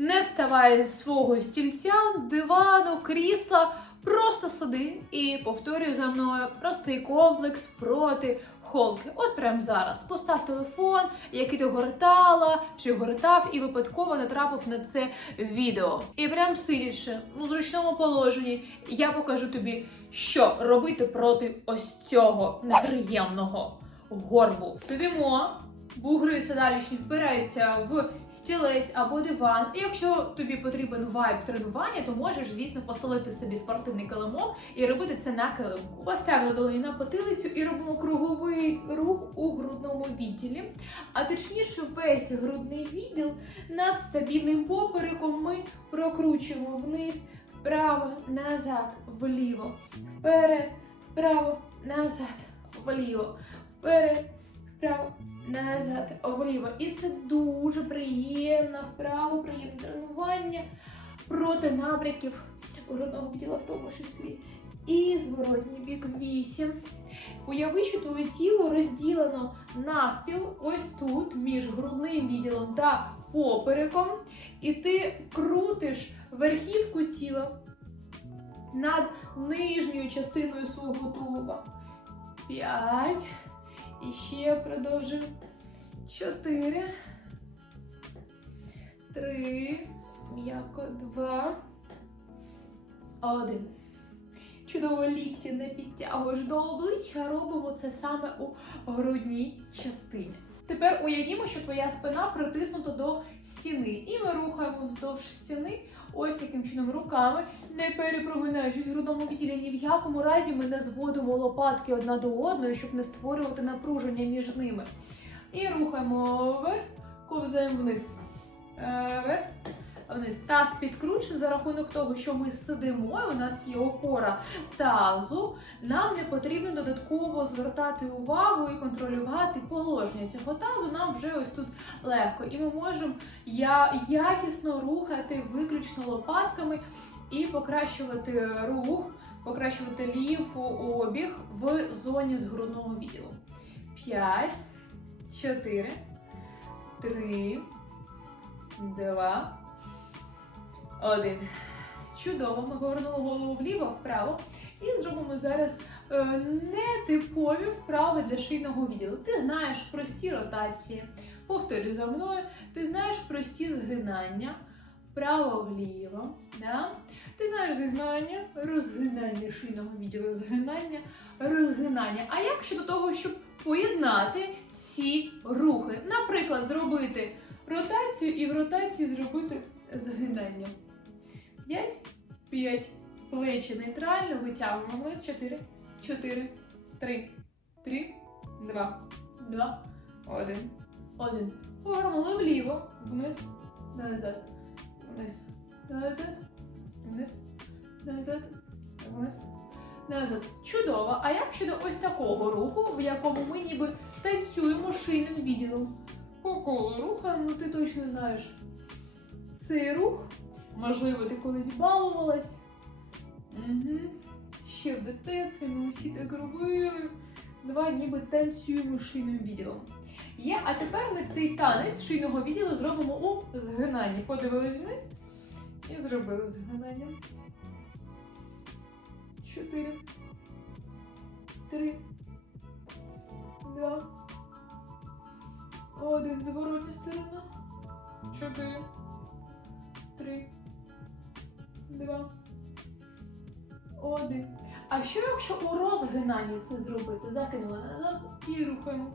Не вставай з свого стільця, дивану, крісла, просто сиди і повторюй за мною простий комплекс проти холки. От прямо зараз. Постав телефон, який ти гортала чи гортав, і випадково натрапив на це відео. І прям сидячи у зручному положенні, я покажу тобі, що робити проти ось цього неприємного горбу. Сидимо. Бугри седалічні впираються в стілець або диван. І якщо тобі потрібен вайб тренування, то можеш, звісно, постелити собі спортивний килимок і робити це на килимку. Поставили долоні на потилицю і робимо круговий рух у грудному відділі. А точніше, весь грудний відділ над стабільним попереком ми прокручуємо вниз, вправо, назад, вліво, вперед, вправо, назад, вліво, вперед, вправо назад, вліво. І це дуже приємно, вправо, приємне тренування проти набряків грудного відділу в тому числі. І зворотній бік 8. Уяви, що твоє тіло розділено навпіл, ось тут, між грудним відділом та попереком, і ти крутиш верхівку тіла над нижньою частиною свого тулуба. 5. І ще продовжуємо. Чотири. Три. М'яко. Два. Один. Чудово лікті не підтягуєш до обличчя. Робимо це саме у грудній частині. Тепер уявімо, що твоя спина притиснута до стіни. І ми рухаємо вздовж стіни. Ось таким чином руками, не перепрогинаючись в грудному відділі, ні в якому разі ми не зводимо лопатки одна до одної, щоб не створювати напруження між ними. І рухаємо вверх, ковзаємо вниз. Е, Вверх, вниз. Таз підкручений за рахунок того, що ми сидимо, і у нас є опора тазу. Нам не потрібно додатково звертати увагу і контролювати положення цього тазу. Нам вже ось тут легко. І ми можемо якісно рухати виключно лопатками і покращувати рух, покращувати лімфообіг в зоні з грудного відділу. 5, 4, 3, 2, 1. Чудово, ми повернули голову вліво, вправо. І зробимо зараз е, нетипові вправи для шийного відділу. Ти знаєш прості ротації. Повторюй за мною. Ти знаєш прості згинання вправо-вліво. Да? Ти знаєш згинання, розгинання шийного відділу, згинання, розгинання. А як щодо того, щоб поєднати ці рухи? Наприклад, зробити ротацію і в ротації зробити згинання. 5, 5. Плечі нейтрально витягуємо вниз. 4, 4, 3, 3, 2, 2, 1, 1. Повернули вліво, вниз, назад, вниз, назад, вниз, назад, вниз, назад. Чудово. А як щодо ось такого руху, в якому ми ніби танцюємо шийним відділом? По колу рухаємо, ну ти точно знаєш. Цей рух, можливо, ти колись балувалась. Угу. Ще в дитинстві ми усі так робили. Давай ніби танцюємо шийним відділом. Є, а тепер ми цей танець шийного відділу зробимо у згинанні. Подивились вниз і зробили згинання. Чотири. Три. Два. Один. Зворотня сторона. Чотири. Три. Два. Один. А що якщо у розгинанні це зробити? Закинули назад і рухаємо.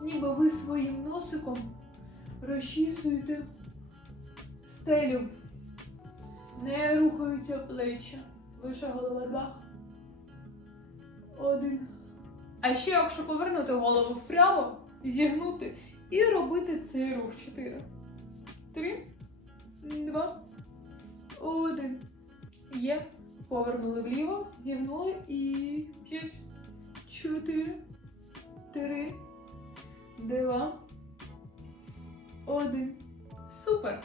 Ніби ви своїм носиком розчісуєте стелю. Не рухаються плечі. Лише голова два. Один. А ще якщо повернути голову вправо, зігнути і робити цей рух. Чотири. Три. Два. Один. Є. Повернули вліво, зігнули і п'ять. Чотири. Три. Два. Один. Супер.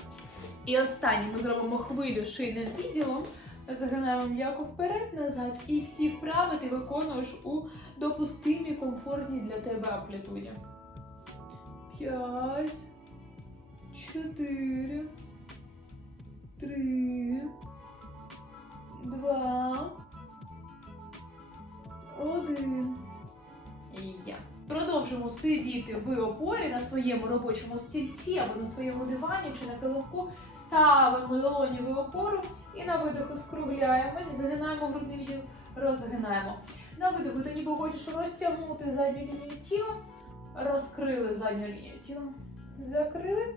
І останнє ми зробимо хвилю шийним відділом. Загинаємо м'яко вперед, назад. І всі вправи ти виконуєш у допустимій, комфортній для тебе амплітуді. П'ять. Чотири. три, два, один. І я. Продовжимо сидіти в опорі на своєму робочому стільці або на своєму дивані чи на килимку. Ставимо долоні в опору і на видоху скругляємось, загинаємо грудний відділ, розгинаємо. На видоху ти ніби хочеш розтягнути задню лінію тіла, розкрили задню лінію тіла, закрили,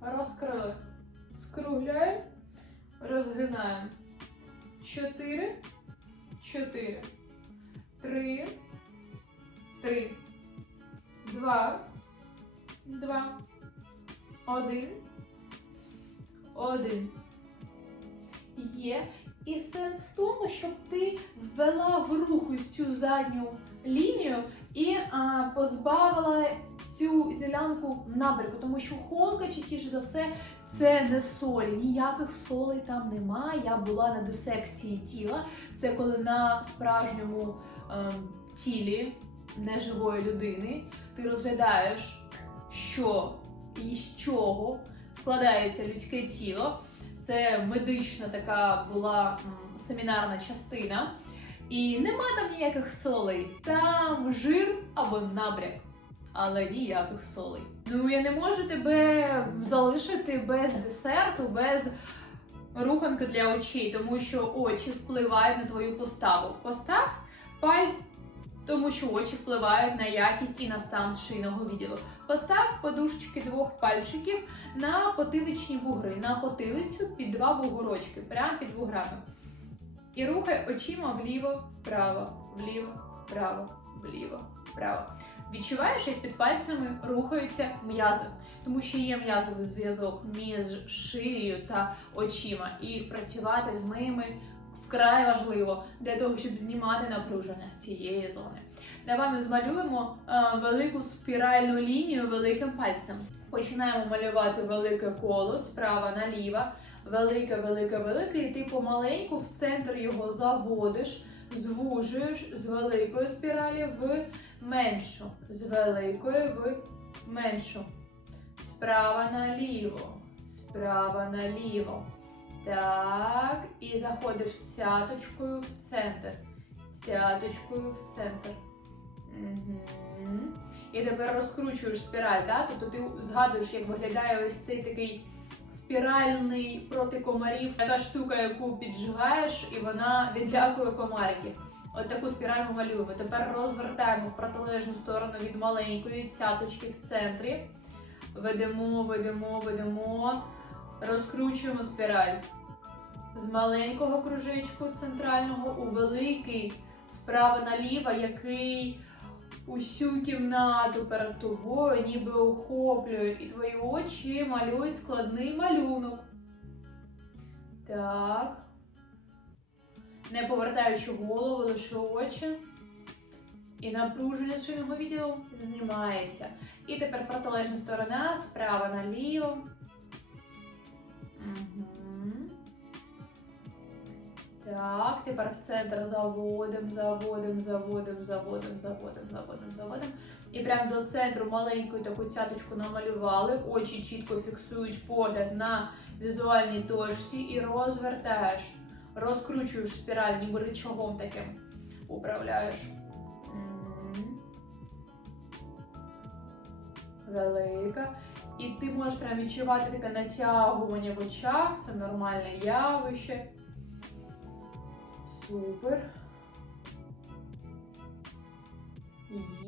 розкрили, скругляємо, розгинаємо. Чотири, чотири, три, три, два, два, один, один. Є. І сенс в тому, щоб ти ввела в рух цю задню лінію і а, позбавила цю ділянку набряку, тому що холка частіше за все це не солі. Ніяких солей там немає. Я була на дисекції тіла. Це коли на справжньому ем, тілі неживої людини ти розглядаєш, що і з чого складається людське тіло. Це медична така була семінарна частина. І нема там ніяких солей. Там жир або набряк, але ніяких солей. Ну я не можу тебе залишити без десерту, без руханки для очей, тому що очі впливають на твою поставу. Постав паль, тому що очі впливають на якість і на стан шийного відділу. Постав подушечки двох пальчиків на потиличні бугри, на потилицю під два бугорочки, прямо під буграми. І рухай очима вліво, вправо, вліво, вправо, вліво, вправо. Відчуваєш, як під пальцями рухаються м'язи, тому що є м'язовий зв'язок між шиєю та очима, і працювати з ними вкрай важливо для того, щоб знімати напруження з цієї зони. Давай ми змалюємо е, велику спіральну лінію великим пальцем. Починаємо малювати велике коло справа наліво, велике, велике, велике, і ти помаленьку в центр його заводиш, звужуєш з великої спіралі в меншу, з великої в меншу. Справа наліво, справа наліво. Так, і заходиш цяточкою в центр. Цяточкою в центр. Угу. І тепер розкручуєш спіраль, да? тобто ти згадуєш, як виглядає ось цей такий спіральний проти комарів, така штука, яку піджигаєш, і вона відлякує комариків. От таку спіраль ми малюємо. Тепер розвертаємо в протилежну сторону від маленької цяточки в центрі. Ведемо, ведемо, ведемо, розкручуємо спіраль. З маленького кружечку центрального у великий справа наліво, який усю кімнату перед тобою ніби охоплює, і твої очі малюють складний малюнок. Так. Не повертаючи голову, лише очі. І напруження шийного відділу знімається. І тепер протилежна сторона справа наліво. Так, тепер в центр заводим, заводим, заводим, заводим, заводим, заводим, заводим. І прямо до центру маленьку таку цяточку намалювали. Очі чітко фіксують погляд на візуальній точці і розвертаєш. Розкручуєш спіраль, ніби рычагом таким управляєш. Велика. І ти можеш прям відчувати таке натягування в очах, це нормальне явище. Супер.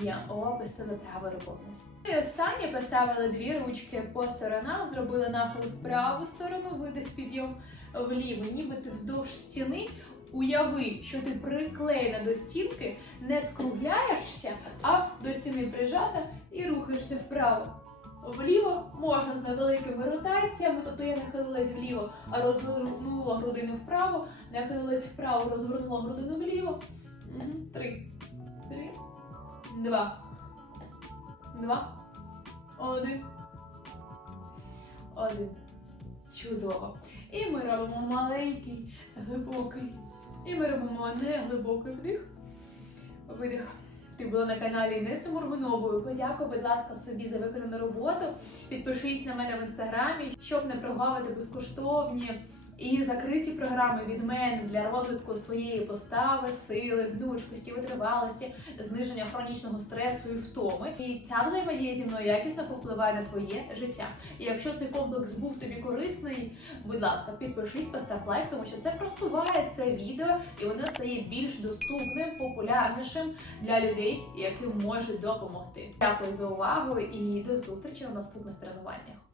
Є. О, пустили правий руку. І останнє поставили дві ручки по сторонам, зробили нахил в праву сторону, видих підйом вліво, ніби ти вздовж стіни. Уяви, що ти приклеєна до стінки, не скругляєшся, а до стіни прижата і рухаєшся вправо. Вліво можна з невеликими ротаціями, тобто я нахилилась вліво, а розвернула грудину вправо, нахилилась вправо, розвернула грудину вліво. Три. Три. Два. Два. Один. Один. Чудово. І ми робимо маленький, глибокий. І ми робимо не глибокий вдих. Видих. Ти була на каналі Інеси Моргунової. Подякуй, будь ласка, собі за виконану роботу. Підпишись на мене в інстаграмі, щоб не прогавити безкоштовні і закриті програми від мене для розвитку своєї постави, сили, гнучкості, витривалості, зниження хронічного стресу і втоми. І ця взаємодія зі мною якісно повпливає на твоє життя. І якщо цей комплекс був тобі корисний, будь ласка, підпишись, постав лайк, тому що це просуває це відео і воно стає більш доступним, популярнішим для людей, яким може допомогти. Дякую за увагу і до зустрічі на наступних тренуваннях.